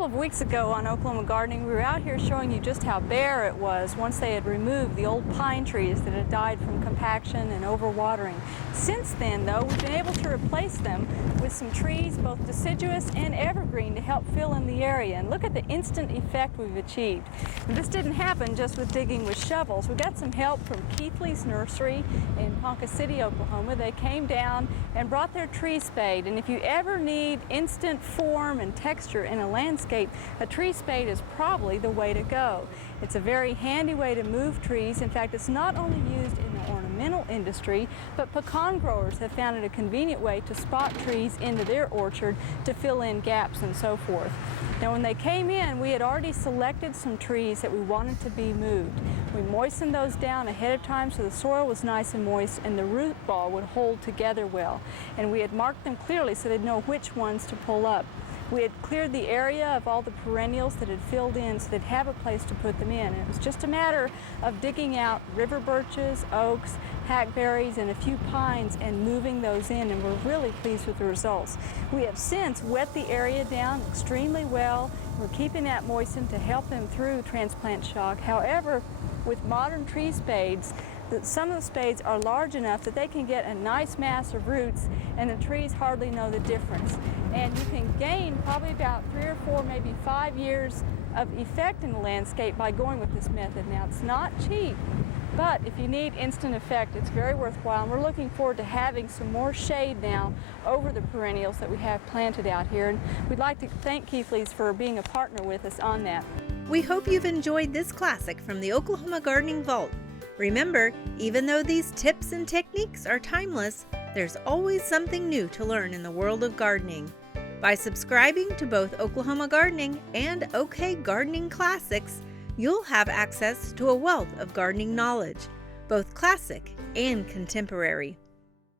couple of weeks ago on Oklahoma Gardening, we were out here showing you just how bare it was once they had removed the old pine trees that had died from compaction and overwatering. Since then, though, we've been able to replace them with some trees, both deciduous and evergreen, to help fill in the area. And look at the instant effect we've achieved. And this didn't happen just with digging with shovels. We got some help from Keithley's Nursery in Ponca City, Oklahoma. They came down and brought their tree spade. And if you ever need instant form and texture in a landscape, a tree spade is probably the way to go. It's a very handy way to move trees. In fact, it's not only used in the ornamental industry, but pecan growers have found it a convenient way to spot trees into their orchard to fill in gaps and so forth. Now, when they came in, we had already selected some trees that we wanted to be moved. We moistened those down ahead of time so the soil was nice and moist and the root ball would hold together well. And we had marked them clearly so they'd know which ones to pull up. We had cleared the area of all the perennials that had filled in so they'd have a place to put them in. And it was just a matter of digging out river birches, oaks, hackberries, and a few pines and moving those in, and we're really pleased with the results. We have since wet the area down extremely well. We're keeping that moistened to help them through transplant shock. However, with modern tree spades, some of the spades are large enough that they can get a nice mass of roots and the trees hardly know the difference. And you can gain probably about 3 or 4, maybe 5 years of effect in the landscape by going with this method. Now, it's not cheap, but if you need instant effect, it's very worthwhile. And we're looking forward to having some more shade now over the perennials that we have planted out here. And we'd like to thank Keithley's for being a partner with us on that. We hope you've enjoyed this classic from the Oklahoma Gardening Vault. Remember, even though these tips and techniques are timeless, there's always something new to learn in the world of gardening. By subscribing to both Oklahoma Gardening and OK Gardening Classics, you'll have access to a wealth of gardening knowledge, both classic and contemporary.